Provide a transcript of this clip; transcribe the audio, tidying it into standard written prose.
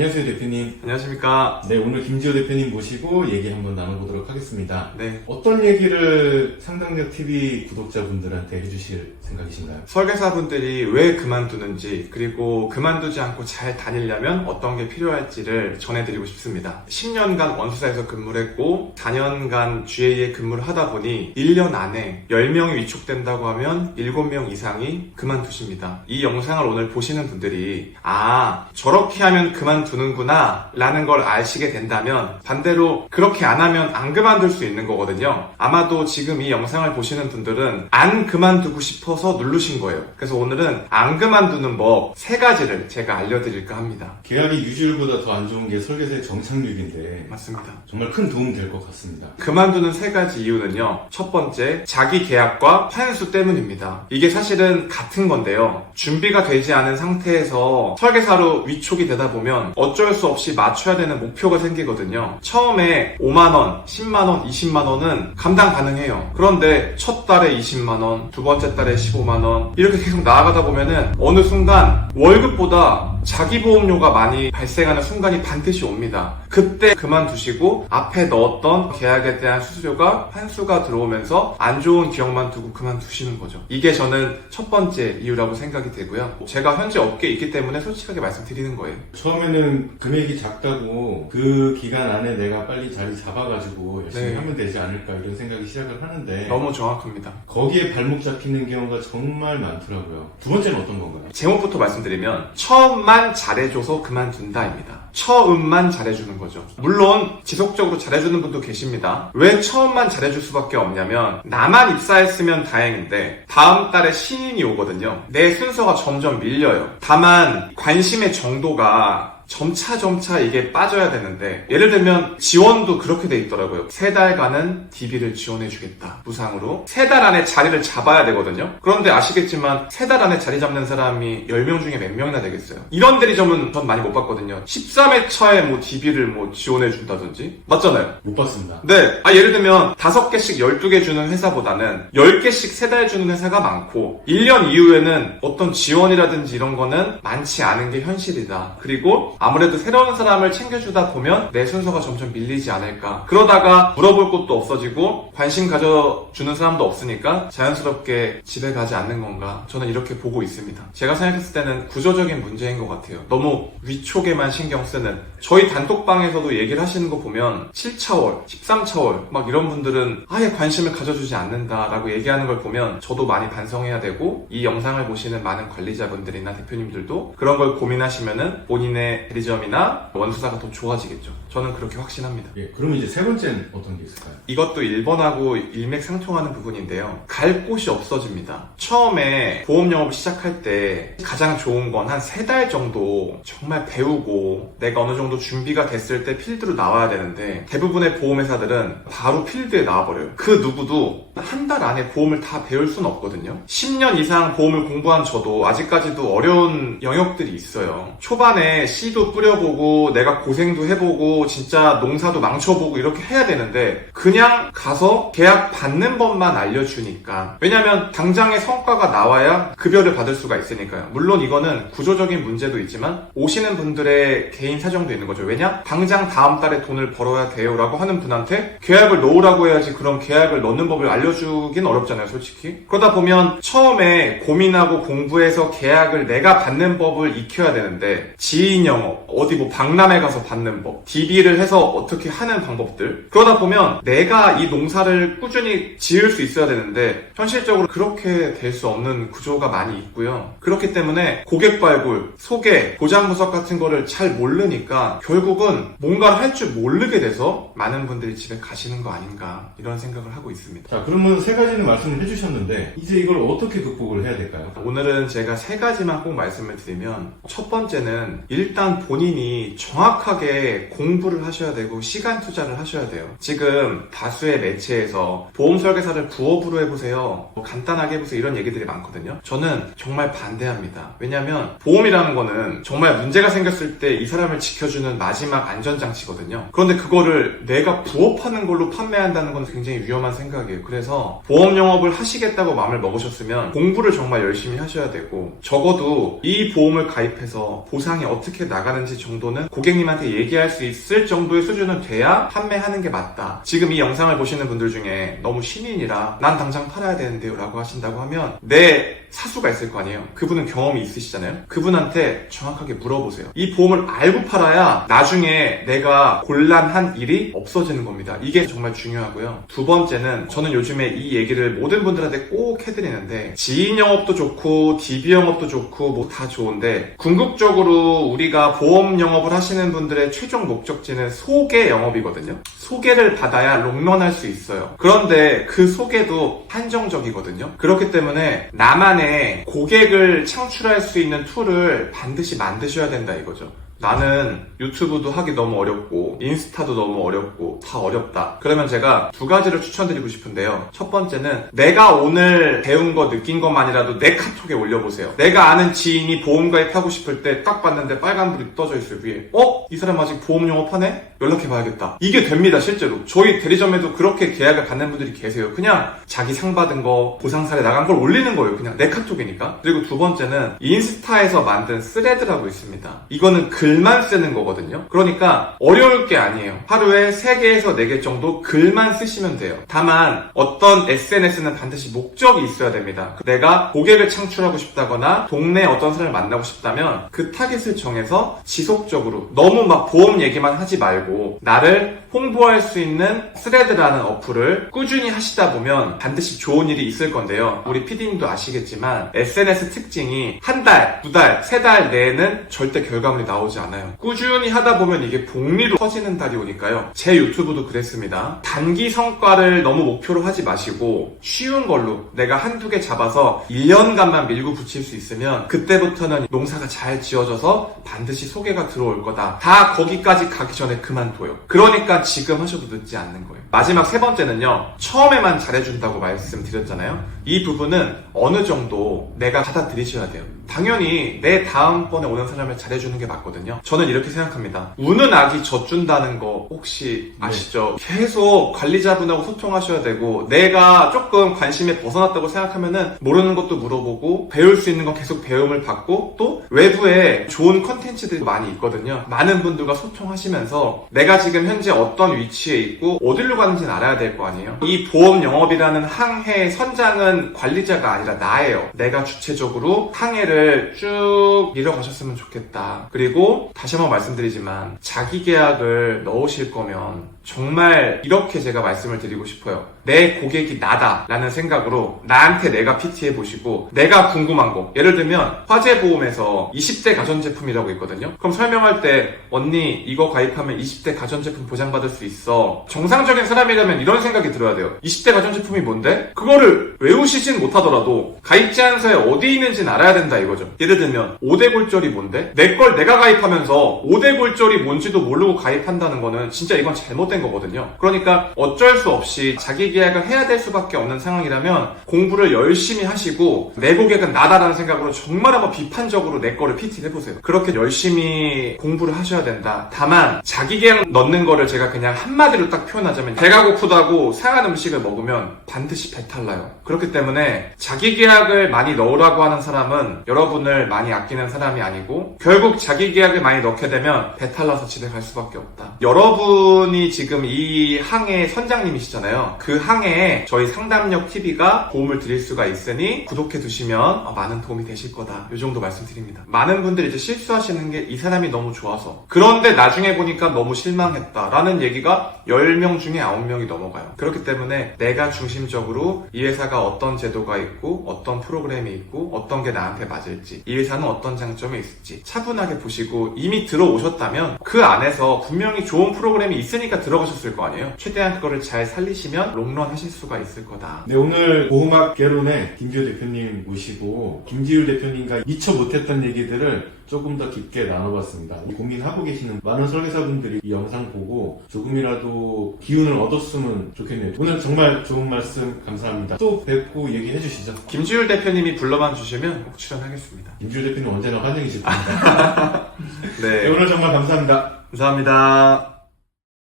안녕하세요, 대표님. 안녕하십니까. 네, 오늘 김지호 대표님 모시고 얘기 한번 나눠보도록 하겠습니다. 네. 어떤 얘기를 상담력 TV 구독자분들한테 해주실 생각이신가요? 설계사분들이 왜 그만두는지, 그리고 그만두지 않고 잘 다니려면 어떤 게 필요할지를 전해드리고 싶습니다. 10년간 원수사에서 근무를 했고 4년간 GA에 근무를 하다 보니 1년 안에 10명이 위촉된다고 하면 7명 이상이 그만두십니다. 이 영상을 오늘 보시는 분들이 저렇게 하면 그만두는구나 라는 걸 아시게 된다면 반대로 그렇게 안 하면 안 그만둘 수 있는 거거든요. 아마도 지금 이 영상을 보시는 분들은 안 그만두고 싶어서 누르신 거예요. 그래서 오늘은 안 그만두는 법 3가지를 제가 알려드릴까 합니다. 계약이 유지율보다 더 안 좋은 게 설계사의 정착률인데 맞습니다. 정말 큰 도움 될 것 같습니다. 그만두는 3가지 이유는요. 첫 번째, 자기 계약과 판수 때문입니다. 이게 사실은 같은 건데요. 준비가 되지 않은 상태에서 설계사로 위촉이 되다 보면 어쩔 수 없이 맞춰야 되는 목표가 생기거든요. 처음에 5만원, 10만원, 20만원은 감당 가능해요. 그런데 첫 달에 20만원, 두 번째 달에 15만원 이렇게 계속 나아가다 보면은 어느 순간 월급보다 자기보험료가 많이 발생하는 순간이 반드시 옵니다. 그때 그만두시고 앞에 넣었던 계약에 대한 수수료가 환수가 들어오면서 안 좋은 기억만 두고 그만두시는 거죠. 이게 저는 첫 번째 이유라고 생각이 되고요. 제가 현재 업계에 있기 때문에 솔직하게 말씀드리는 거예요. 처음에는 금액이 작다고 그 기간 안에 내가 빨리 자리 잡아가지고 열심히 하면 되지 않을까 이런 생각이 시작을 하는데 너무 정확합니다. 거기에 발목 잡히는 경우가 정말 많더라고요. 두 번째는 어떤 건가요? 제목부터 말씀드리면 처음만 잘해줘서 그만둔다입니다. 처음만 잘해주는 거죠. 물론 지속적으로 잘해주는 분도 계십니다. 왜 처음만 잘해줄 수밖에 없냐면 나만 입사했으면 다행인데 다음 달에 신인이 오거든요. 내 순서가 점점 밀려요. 다만 관심의 정도가 점차 이게 빠져야 되는데 예를 들면 지원도 그렇게 돼 있더라고요. 3달간은 DB를 지원해주겠다. 무상으로. 3달 안에 자리를 잡아야 되거든요. 그런데 아시겠지만 3달 안에 자리 잡는 사람이 10명 중에 몇 명이나 되겠어요. 이런 대리점은 전 많이 못 봤거든요. 13회차에 DB를 지원해준다든지. 맞잖아요. 못 봤습니다. 네. 예를 들면 5개씩 12개 주는 회사보다는 10개씩 3달 주는 회사가 많고 1년 이후에는 어떤 지원이라든지 이런 거는 많지 않은 게 현실이다. 그리고 아무래도 새로운 사람을 챙겨주다 보면 내 순서가 점점 밀리지 않을까. 그러다가 물어볼 것도 없어지고 관심 가져주는 사람도 없으니까 자연스럽게 집에 가지 않는 건가. 저는 이렇게 보고 있습니다. 제가 생각했을 때는 구조적인 문제인 것 같아요. 너무 위촉에만 신경 쓰는. 저희 단톡방에서도 얘기를 하시는 거 보면 7차월, 13차월 막 이런 분들은 아예 관심을 가져주지 않는다라고 얘기하는 걸 보면 저도 많이 반성해야 되고 이 영상을 보시는 많은 관리자분들이나 대표님들도 그런 걸 고민하시면은 본인의 대리점이나 원수사가 더 좋아지겠죠. 저는 그렇게 확신합니다. 예, 그러면 이제 3번째는 어떤 게 있을까요? 이것도 1번하고 일맥상통하는 부분인데요. 갈 곳이 없어집니다. 처음에 보험 영업 시작할 때 가장 좋은 건 한 3달 정도 정말 배우고 내가 어느 정도 준비가 됐을 때 필드로 나와야 되는데 대부분의 보험회사들은 바로 필드에 나와버려요. 그 누구도 한 달 안에 보험을 다 배울 수는 없거든요. 10년 이상 보험을 공부한 저도 아직까지도 어려운 영역들이 있어요. 초반에 씨도 뿌려보고 내가 고생도 해보고 진짜 농사도 망쳐보고 이렇게 해야 되는데 그냥 가서 계약 받는 법만 알려주니까. 왜냐면 당장의 성과가 나와야 급여를 받을 수가 있으니까요. 물론 이거는 구조적인 문제도 있지만 오시는 분들의 개인 사정도 있는 거죠. 왜냐? 당장 다음 달에 돈을 벌어야 돼요 라고 하는 분한테 계약을 넣으라고 해야지 그럼 계약을 넣는 법을 알려주긴 어렵잖아요, 솔직히. 그러다 보면 처음에 고민하고 공부해서 계약을 내가 받는 법을 익혀야 되는데 지인 영업, 어디 박람회 가서 받는 법, DB를 해서 어떻게 하는 방법들. 그러다 보면 내가 이 농사를 꾸준히 지을 수 있어야 되는데 현실적으로 그렇게 될 수 없는 구조가 많이 있고요. 그렇기 때문에 고객 발굴, 소개, 보장 분석 같은 거를 잘 모르니까 결국은 뭔가를 할 줄 모르게 돼서 많은 분들이 집에 가시는 거 아닌가 이런 생각을 하고 있습니다. 자, 그러면 3가지는 말씀을 해주셨는데 이제 이걸 어떻게 극복을 해야 될까요? 오늘은 제가 3가지만 꼭 말씀을 드리면 첫 번째는 일단 본인이 정확하게 공부를 하셔야 되고 시간 투자를 하셔야 돼요. 지금 다수의 매체에서 보험 설계사를 부업으로 해보세요, 간단하게 해보세요 이런 얘기들이 많거든요. 저는 정말 반대합니다. 왜냐면 보험이라는 거는 정말 문제가 생겼을 때 이 사람을 지켜주는 마지막 안전장치거든요. 그런데 그거를 내가 부업하는 걸로 판매한다는 건 굉장히 위험한 생각이에요. 그래서 구독해서 보험 영업을 하시겠다고 마음을 먹으셨으면 공부를 정말 열심히 하셔야 되고, 적어도 이 보험을 가입해서 보상이 어떻게 나가는지 정도는 고객님한테 얘기할 수 있을 정도의 수준은 돼야 판매하는 게 맞다. 지금 이 영상을 보시는 분들 중에 너무 신인이라 난 당장 팔아야 되는데요 라고 하신다고 하면 내 사수가 있을 거 아니에요. 그분은 경험이 있으시잖아요. 그분한테 정확하게 물어보세요. 이 보험을 알고 팔아야 나중에 내가 곤란한 일이 없어지는 겁니다. 이게 정말 중요하고요. 두 번째는, 저는 요즘에 이 얘기를 모든 분들한테 꼭 해드리는데, 지인 영업도 좋고 DB 영업도 좋고 뭐 다 좋은데, 궁극적으로 우리가 보험 영업을 하시는 분들의 최종 목적지는 소개 영업이거든요. 소개를 받아야 롱런할 수 있어요. 그런데 그 소개도 한정적이거든요. 그렇기 때문에 나만의 고객을 창출할 수 있는 툴을 반드시 만드셔야 된다 이거죠. 나는 유튜브도 하기 너무 어렵고 인스타도 너무 어렵고 다 어렵다. 그러면 제가 두 가지를 추천드리고 싶은데요. 첫 번째는 내가 오늘 배운 거 느낀 것만이라도 내 카톡에 올려보세요. 내가 아는 지인이 보험 가입하고 싶을 때 딱 봤는데 빨간불이 떠져 있어요 위에. 이 사람 아직 보험 영업하네? 연락해봐야겠다. 이게 됩니다 실제로. 저희 대리점에도 그렇게 계약을 받는 분들이 계세요. 그냥 자기 상 받은 거, 보상 사례 나간 걸 올리는 거예요. 그냥 내 카톡이니까. 그리고 두 번째는 인스타에서 만든 스레드라고 있습니다. 이거는 글만 쓰는 거거든요. 그러니까 어려울 게 아니에요. 하루에 3개에서 4개 정도 글만 쓰시면 돼요. 다만 어떤 SNS는 반드시 목적이 있어야 됩니다. 내가 고객을 창출하고 싶다거나 동네 어떤 사람을 만나고 싶다면 그 타겟을 정해서 지속적으로, 너무 막 보험 얘기만 하지 말고 나를 홍보할 수 있는 스레드라는 어플을 꾸준히 하시다 보면 반드시 좋은 일이 있을 건데요. 우리 PD님도 아시겠지만 SNS 특징이 한 달, 2달, 3달 내에는 절대 결과물이 나오지 않아요. 꾸준히 하다 보면 이게 복리로 터지는 달이 오니까요. 제 유튜브도 그랬습니다. 단기 성과를 너무 목표로 하지 마시고 쉬운 걸로 내가 한두 개 잡아서 1년간만 밀고 붙일 수 있으면 그때부터는 농사가 잘 지어져서 반드시 소개가 들어올 거다. 다 거기까지 가기 전에 그만둬요. 그러니까 지금 하셔도 늦지 않는 거예요. 마지막 세 번째는요. 처음에만 잘해준다고 말씀드렸잖아요. 이 부분은 어느 정도 내가 받아들이셔야 돼요. 당연히 내 다음번에 오는 사람을 잘해주는 게 맞거든요. 저는 이렇게 생각합니다. 우는 아기 젖준다는 거 혹시 아시죠? 계속 관리자분하고 소통하셔야 되고, 내가 조금 관심에 벗어났다고 생각하면은 모르는 것도 물어보고 배울 수 있는 건 계속 배움을 받고, 또 외부에 좋은 컨텐츠들이 많이 있거든요. 많은 분들과 소통하시면서 내가 지금 현재 어떤 위치에 있고 어디로 가는지는 알아야 될 거 아니에요. 이 보험 영업이라는 항해의 선장은 관리자가 아니라 나예요. 내가 주체적으로 항해를 쭉 밀어가셨으면 좋겠다. 그리고 다시 한번 말씀드리지만 자기 계약을 넣으실 거면 정말 이렇게 제가 말씀을 드리고 싶어요. 내 고객이 나다 라는 생각으로 나한테 내가 PT 해보시고, 내가 궁금한 거, 예를 들면 화재보험에서 20대 가전제품이라고 있거든요. 그럼 설명할 때 언니 이거 가입하면 20대 가전제품 보장받을 수 있어. 정상적인 사람이라면 이런 생각이 들어야 돼요. 20대 가전제품이 뭔데? 그거를 외우시진 못하더라도 가입제한서에 어디 있는지는 알아야 된다 이거죠. 예를 들면 5대 골절이 뭔데? 내 걸 내가 가입하면서 5대 골절이 뭔지도 모르고 가입한다는 거는 진짜 이건 잘못된 거거든요. 그러니까 어쩔 수 없이 자기 계약을 해야 될 수밖에 없는 상황이라면 공부를 열심히 하시고, 내 고객은 나다라는 생각으로 정말 한번 비판적으로 내 거를 PT를 해보세요. 그렇게 열심히 공부를 하셔야 된다. 다만 자기 계약 넣는 거를 제가 그냥 한마디로 딱 표현하자면, 배가 고프다고 상한 음식을 먹으면 반드시 배탈 나요. 그렇기 때문에 자기 계약을 많이 넣으라고 하는 사람은 여러분을 많이 아끼는 사람이 아니고, 결국 자기 계약을 많이 넣게 되면 배탈 나서 집에 갈 수밖에 없다. 여러분이 지금 이 항해의 선장님이시잖아요. 그 항해에 저희 상담력 TV가 도움을 드릴 수가 있으니 구독해 두시면 많은 도움이 되실 거다. 이 정도 말씀드립니다. 많은 분들이 이제 실수하시는 게, 이 사람이 너무 좋아서, 그런데 나중에 보니까 너무 실망했다 라는 얘기가 10명 중에 9명이 넘어가요. 그렇기 때문에 내가 중심적으로 이 회사가 어떤 제도가 있고 어떤 프로그램이 있고 어떤 게 나한테 맞을지, 이 회사는 어떤 장점이 있을지 차분하게 보시고, 이미 들어오셨다면 그 안에서 분명히 좋은 프로그램이 있으니까 들어가셨을 거 아니에요. 최대한 그거를 잘 살리시면 롱런 하실 수가 있을 거다. 네, 오늘 보험학 개론의 김지율 대표님 모시고 김지율 대표님과 미처 못했던 얘기들을 조금 더 깊게 나눠봤습니다. 고민하고 계시는 많은 설계사분들이 이 영상 보고 조금이라도 기운을 얻었으면 좋겠네요. 오늘 정말 좋은 말씀 감사합니다. 또 뵙고 얘기해 주시죠. 김지율 대표님이 불러만 주시면 꼭 출연하겠습니다. 김지율 대표님 언제나 환영이실 겁니다. 네. 네, 오늘 정말 감사합니다. 감사합니다.